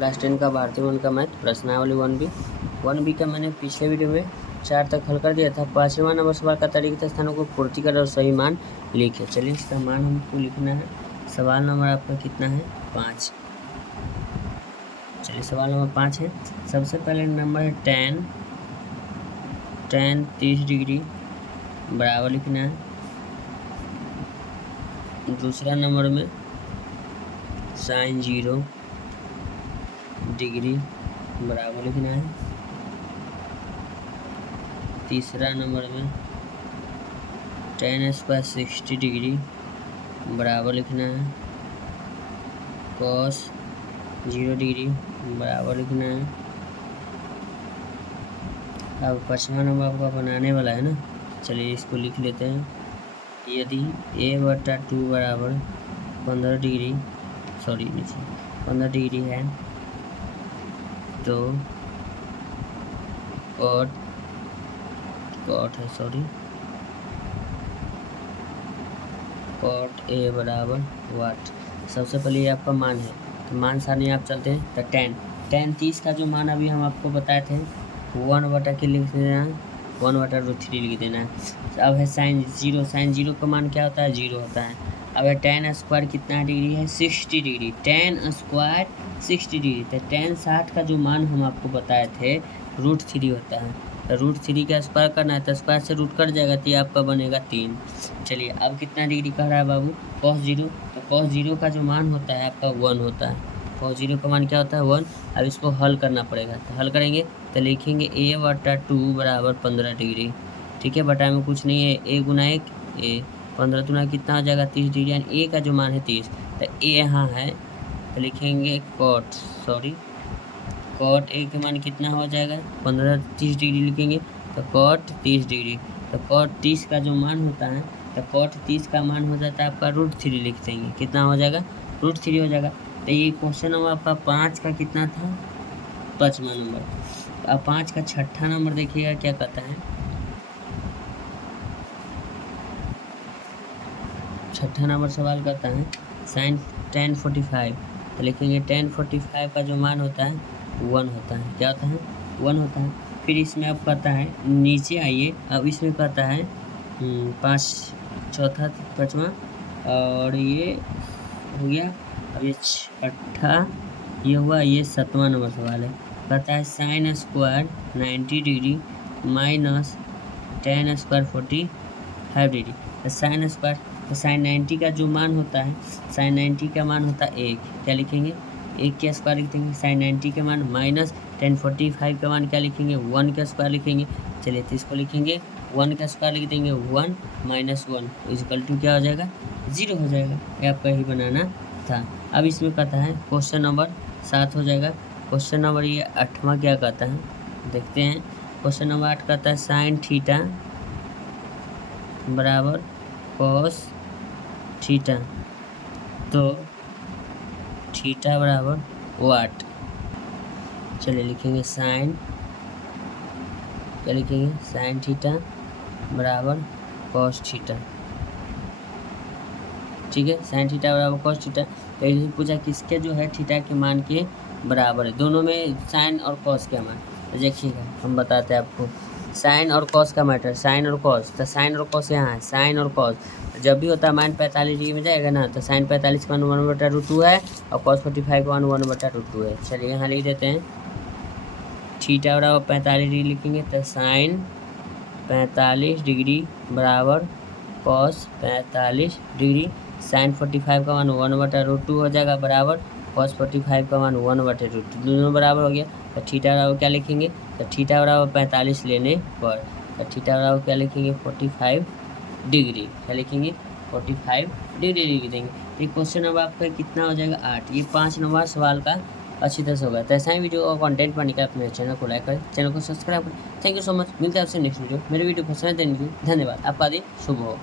Class 10 का भारतीय one का मैथ प्रश्नावली 1B का मैंने पिछले वीडियो में 4 तक हल कर दिया था। 5वां नंबर सवाल का तरीके स्थानों को पूर्ति कर और सही मान लिखे। चलिए इसका मान हमको लिखना है। सवाल नंबर आपका कितना है? 5। चलिए सवाल नंबर 5 है। सबसे पहले नंबर है tan 30 डिग्री बराबर लिखना है। दूसरा नंबर में sin 0 डिग्री बराबर लिखना है। तीसरा नंबर में tan स्क्वायर 60 डिग्री बराबर लिखना है। cos 0 डिग्री बराबर लिखना है। अब 5वां नंबर आपका बनाने वाला है ना। चलिए इसको लिख लेते हैं। यदि a/2 बराबर 15 डिग्री 15 डिग्री है तो cot a बराबर वाट। सबसे पहले ये आपका मान है तो मान सारणी आप चलते हैं। तो tan 30 का जो मान अभी हम आपको बताए थे 1/, के लिख देना है 1/√3 लिख देना है। अब है sin 0 का मान क्या होता है? 0 होता है। अब है tan स्क्वायर कितना डिग्री है? 60 डिग्री। tan स्क्वायर 60 डिग्री तो tan 60 का जो मान हम आपको बताए थे √3 होता है। तो √3 का स्क्वायर करना है तो स्क्वायर से रूट कट जाएगा तो ये आपका बनेगा 3। चलिए अब कितना डिग्री कह रहा है बाबू? cos 0। तो cos 0 का जो मान होता है आपका 1 होता है। cos 0 का मान क्या होता है? 1। अब इसको हल करना पड़ेगा तो हल करेंगे तो लिखेंगे a/2 बराबर 15 डिग्री। ठीक है, बटा में कुछ नहीं है, a गुना 1 a 15 गुना कितना हो जाएगा? 30 डिग्री। यानी a का जो मान है 30 तो a यहाँ है तो लिखेंगे cot a के मान कितना हो जाएगा? 15 30 डिग्री लिखेंगे तो cot 30 डिग्री। तो cot 30 का जो मान होता है तो cot 30 का मान हो जाता है आपका √3 लिख देंगे। कितना हो जाएगा? √3 हो जाएगा। तो ये क्वेश्चन नंबर आपका 5 का कितना था? 5वां नंबर। अब 5 का 6ठा नंबर देखिएगा क्या कहता है। 6ठा नंबर सवाल कहता है sin tan 45। तो लिखेंगे tan 45 का जो मान होता है 1 होता है। क्या होता है? 1 होता है। फिर इसमें अब कहता है नीचे आइए। अब इसमें कहता है 5वां और ये हो गया। अब ये 6ठा ये हुआ। ये 7वां नंबर सवाल है। कहता है sin square 90 degree minus tan square 45 degree. Sine square तो sin 90 का जो मान होता है sin 90 का मान होता है 1। क्या लिखेंगे? 1 का स्क्वायर लिख देंगे। sin 90 का मान माइनस tan 45 का मान क्या लिखेंगे? 1 का स्क्वायर लिखेंगे। चलिए तो इसको लिखेंगे 1 का स्क्वायर लिख देंगे 1 माइनस 1 इक्वल टू क्या हो जाएगा? 0 हो जाएगा। ये आपका ही बनाना था। अब इसमें कहता है क्वेश्चन नंबर 7 हो जाएगा। क्वेश्चन नंबर ये 8वां क्या कहता है देखते हैं। क्वेश्चन नंबर 8 कहता है sin थीटा बराबर cos थीटा। तो थीटा बराबर वाट। चलिए लिखेंगे sin, क्या लिखेंगे? sin थीटा बराबर cos थीटा। ठीक है, sin थीटा बराबर cos थीटा। तो ये पूछा किसके जो है थीटा के मान के बराबर है। दोनों में sin और cos का मान। तो देखिएगा हम बताते हैं आपको साइन और कॉस का मैटर। साइन और कॉस तो साइन और कॉस यहाँ है। साइन और कॉस जब भी होता है मान 45 डिग्री में जाएगा ना तो साइन 45 का मान 1/√2 है और कॉस 45 का मान 1/√2 है। चलिए यहाँ लिख देते हैं थीटा बराबर 45 डिग्री लिखेंगे तो साइन 45 डिग्री बराबर कॉस 45 डिग्री। साइन 45 का मान 1/√2 हो जाएगा बराबर कॉस 45 का मान 1/√2। दोनों बराबर हो गया तो थीटा बराबर क्या लिखेंगे? तो थीटा बराबर 45 लेने पर तो थीटा बराबर क्या लिखेंगे? 45 डिग्री। क्या लिखेंगे? 45 डिग्री लिख देंगे। तो क्वेश्चन नंबर आपका कितना हो जाएगा? 8। ये 5 नंबर सवाल का अच्छी तरह से होगा। तो ऐसा ही वीडियो और कंटेंट पाने का अपने चैनल को लाइक करें, चैनल को सब्सक्राइब करें। Thank you so much. मिलते हैं आपसे नेक्स्ट वीडियो। मेरे वीडियो को समय देने के लिए धन्यवाद। आपका दिन शुभ हो।